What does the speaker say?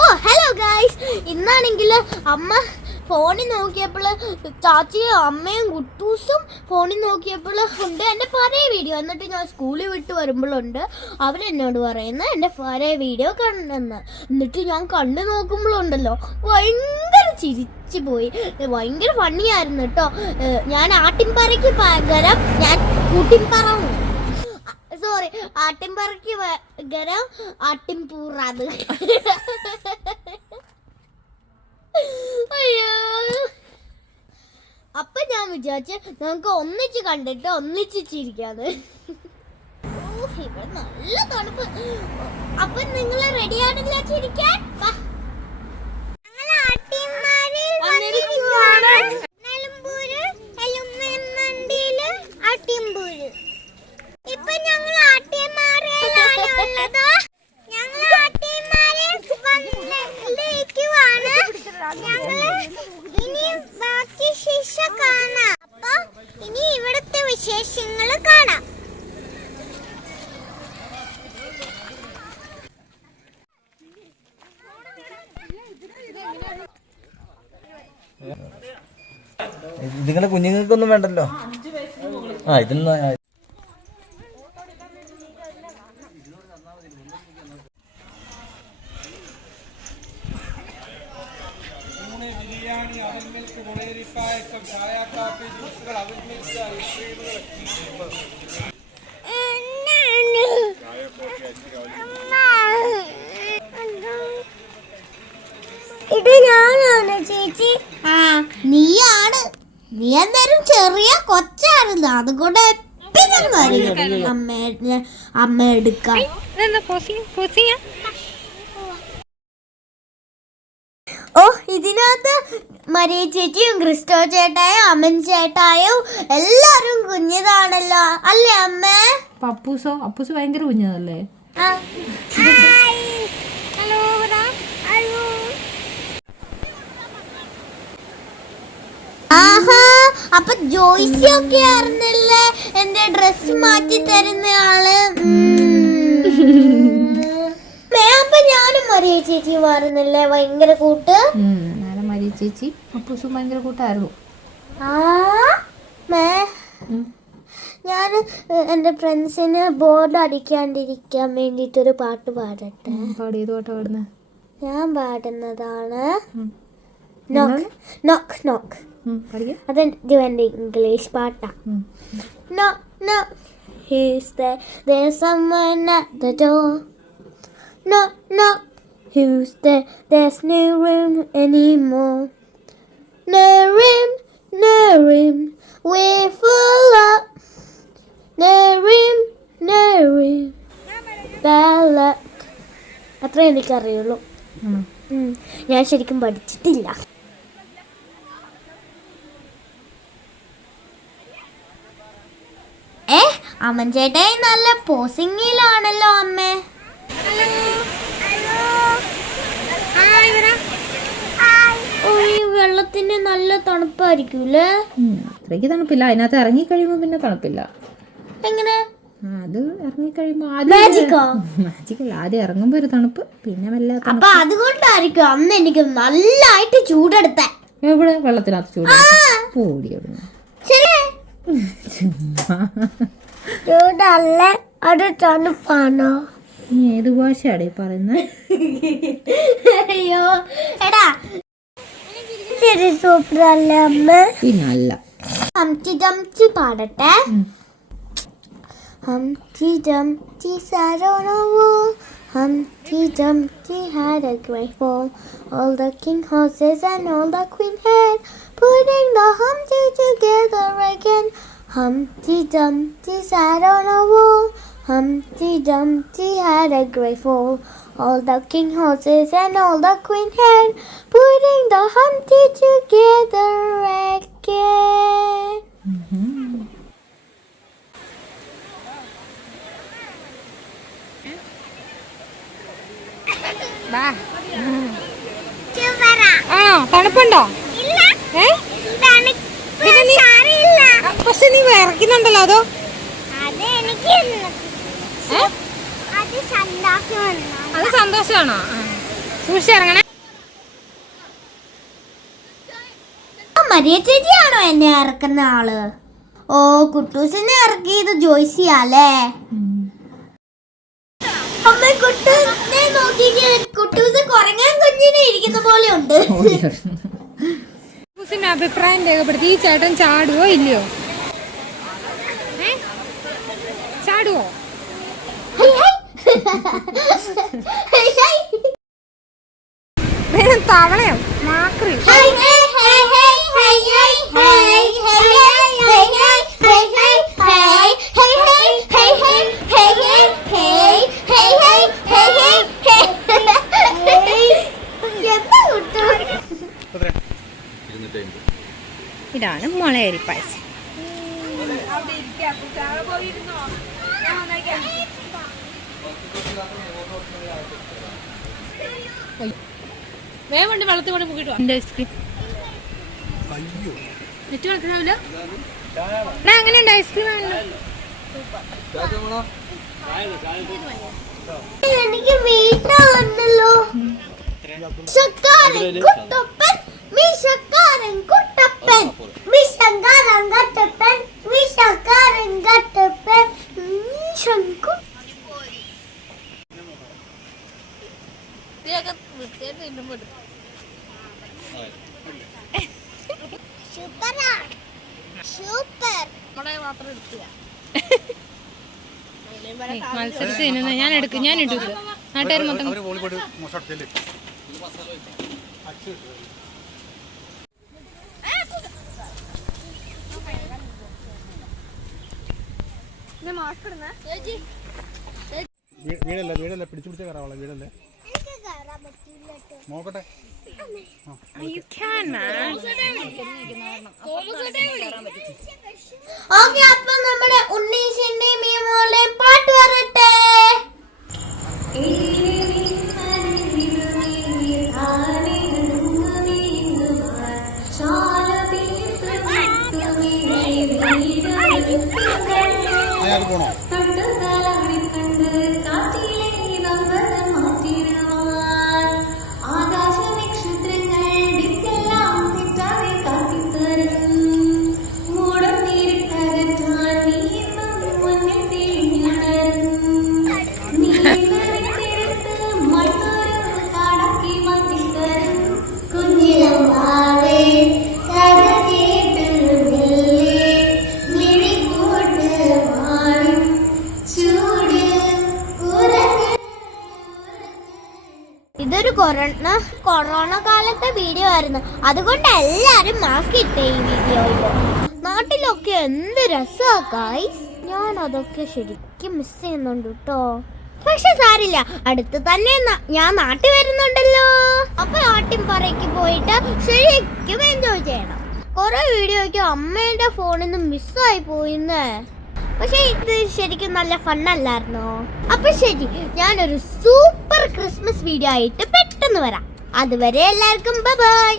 ഓ hello guys ഇന്നാണെങ്കിൽ അമ്മ ഫോണിൽ നോക്കിയപ്പോൾ ചാച്ചിയും അമ്മയും കുട്ടൂസും ഫോണിൽ നോക്കിയപ്പോൾ ഉണ്ട്. എന്റെ പഴയ വീഡിയോ എന്നിട്ട് ഞാൻ സ്കൂളിൽ വിട്ട് വരുമ്പോഴുണ്ട് അവരെന്നോട് പറയുന്നത് എന്റെ പഴയ വീഡിയോ കണ്ടെന്ന്. എന്നിട്ട് ഞാൻ കണ്ടു നോക്കുമ്പോഴുണ്ടല്ലോ ഭയങ്കര ചിരിച്ചു പോയി. ഭയങ്കര ഫണ്ണിയായിരുന്നു കേട്ടോ. ഞാൻ ആട്ടിൻപാറയ്ക്ക് പകരം ഞാൻ കൂട്ടിൻപറ സോറി ആട്ടിൻപറയ്ക്ക് പകരം ആട്ടിൻപൂറാത്. അയ്യോ. അപ്പൊ ഞാൻ വിചാരിച്ചു നമുക്ക് ഒന്നിച്ച് കണ്ടിട്ട് ഒന്നിച്ച് ചിരിക്കാന്ന്. ഇവിടെ നല്ല തണുപ്പ്. അപ്പൊ നിങ്ങൾ റെഡി ആണില്ല ചിരിക്കാൻ? ഇതിങ്ങനെ കുഞ്ഞുങ്ങൾക്കൊന്നും വേണ്ടല്ലോ. ആ ഇതൊന്നും ആ, ബിരിയാണി അവൽ മിൽക്ക് മുളേരി പായസം ചായ കാപ്പി ജ്യൂസുകൾ അവൽ മിൽക്ക് ഐസ്ക്രീമുകൾ ഇത് ഞാനാണ് ചേച്ചി. ആ നീയാണ് നീ എന്തായാലും ചെറിയ കൊച്ചായിരുന്നു? അതുകൊണ്ട് എപ്പോഴും വരും അമ്മ അമ്മ എടുക്കാൻ ഓ ഇതിനകത്ത് മരിയ ചേച്ചിയും ക്രിസ്റ്റോ ചേട്ടായും അമ്മൻ ചേട്ടായും എല്ലാരും കുഞ്ഞതാണല്ലോ. അല്ലേ അമ്മ? പപ്പൂസോ അപ്പൂസ് ഭയങ്കര കുഞ്ഞതല്ലേ? ആ. ആഹാ അപ്പൊ ജോയ്സി ഒക്കെ ആയിരുന്നല്ലേ എന്റെ ഡ്രസ് മാറ്റി തരുന്ന ആൾ? അപ്പൊ ഞാനും മറിയ ചേച്ചി മാറുന്നില്ലേ ഭയങ്കര കൂട്ട്? മരി ചേച്ചി അപ്പൂസും ഭയങ്കര കൂട്ടായിരുന്നു. ഞാൻ എന്റെ ഫ്രണ്ട്സിന് ബോർഡ് അടിക്കാണ്ടിരിക്കാൻ വേണ്ടിയിട്ടൊരു പാട്ട് പാടട്ടെ. പാടിയത് പാട്ട് പാടുന്നത് ഞാൻ പാടുന്നതാണ്. നോക്ക് നോക്ക് നോക്ക് പഠിക്കാം അത് ഇത് എൻ്റെ ഇംഗ്ലീഷ് പാട്ടാ No, no. Who's there? There's someone at the door. No, no. Who's there? There's no room anymore. No room, no room. We're full up. No room, no room. Bad luck. അത്രേ എനിക്കറിയുള്ളൂ ഉം. ഞാൻ ശരിക്കും പഠിച്ചിട്ടില്ല. ഏ അമ്മൻ ചേട്ടായി നല്ല പോസിംഗിലാണല്ലോ അമ്മേ. വെള്ളത്തിന് നല്ല തണുപ്പായിരിക്കും അല്ലേ അത്രയ്ക്ക് തണുപ്പില്ല. അതിനകത്ത് ഇറങ്ങി കഴിയുമ്പോൾ പിന്നെ തണുപ്പില്ല. അത് ഇറങ്ങി കഴിയുമ്പോൾ ആദ്യം മാജിക്കോ മാജിക്കല്ല ആദ്യം ഇറങ്ങുമ്പോൾ ഒരു തണുപ്പ് പിന്നെ വല്ല അപ്പൊ അതുകൊണ്ടായിരിക്കും അന്ന് എനിക്ക് നല്ലായിട്ട് ചൂടെടുത്ത. എവിടെ? വെള്ളത്തിനകത്ത് ചൂട് പൂടി ചൂടല്ല അത് തണുപ്പാണോ? നീ ഏത് ഭാഷയാടേ പറയുന്നത് അയ്യോ എടാ. ശരി സൂപ്പർ അമ്മ? പിന്നല്ല ഹംചി പാടട്ടെ. Humpty Dumpty sat on a wall. Humpty Dumpty had a great fall. All the king horses and all the queen had, putting the Humpty together again. Humpty Dumpty sat on a wall. Humpty Dumpty had a great fall. All the king horses and all the queen had, putting the Humpty together again. ആണോ തണുപ്പുണ്ടോ ഏ? പിന്നെ നീ പക്ഷെ നീ വിറക്കുന്നുണ്ടല്ലോ അതോ? അത് സന്തോഷമാണോ സൂക്ഷിച്ചിറങ്ങണേ Maria ചേച്ചിയാണോ എന്നെ ഇറക്കുന്ന ആൾ? ഓ കുട്ടൂസിനെ ഇറക്കിയത് ജോയ്സിയാ അല്ലേ അമ്മ കുട്ടൂസിനെ നോക്കിക്ക് കുട്ടൂസ് കുറങ്ങാൻ അഭിപ്രായം രേഖപ്പെടുത്തി. ഈ ചേട്ടൻ ചാടുവോ ഇല്ലയോ? ചാടുവോ? തവളയോ? മാക്രി. മുളയരി പായസം വേവുണ്ട് വെള്ളത്തിൽ കൂടെ മുക്കിട്ടോ എന്റെ ഐസ്ക്രീം? നെറ്റ് വെള്ളത്തിനാവില്ല? അങ്ങനെയുണ്ട് ഐസ്ക്രീം എനിക്ക് വീട്ടാ വന്നല്ലോ. ശക്കാരൻ കുട്ടപ്പൻ കുട്ടപ്പൻ. മിശങ്കാരൻ കട്ടപ്പൻ തിന്നുന്ന ഞാൻ എടുക്കും ഞാൻ ഇട്ടു നാട്ടുകാർ മൊത്തം വീടല്ലേ? വീടല്ലേ? പിടിച്ചു പിടിച്ച കയറാവളെ വീടല്ലേ? നോക്കട്ടെ. ഓക്കെ അപ്പൊ നമ്മുടെ ഉണ്ണീഷിന്റെയും പാട്ട് വരട്ടെ தனியாக இருக்கணும். കൊറോണ കൊറോണ കാലത്തെ വീഡിയോ ആയിരുന്നു. അതുകൊണ്ട് എല്ലാരും മാസ്ക് ഇട്ടേ ഈ വീഡിയോയിൽ നാട്ടിലൊക്കെ എന്ത് രസാ ഗൈസ് ഞാൻ അതൊക്കെ ശരിക്കും മിസ് ചെയ്യുന്നുണ്ട് കേട്ടോ പക്ഷെ സാരില്ല അടുത്ത് തന്നെ ഞാൻ നാട്ടിൽ വരുന്നുണ്ടല്ലോ. അപ്പൊ ആട്ടിൻപാറയ്ക്ക് പോയിട്ട് ശരിക്കും എൻജോയ് ചെയ്യണം. കുറെ വീഡിയോയ്ക്ക് അമ്മേന്റെ ഫോണിൽ നിന്ന് മിസ്സായി പോയിന്നേ. പക്ഷെ ഇത് ശരിക്കും നല്ല ഫണ്ണല്ലായിരുന്നോ അപ്പൊ ശരി ഞാനൊരു സൂപ്പർ ക്രിസ്മസ് വീഡിയോ ആയിട്ട് പെട്ടെന്ന് വരാം. അതുവരെ എല്ലാവർക്കും ബൈ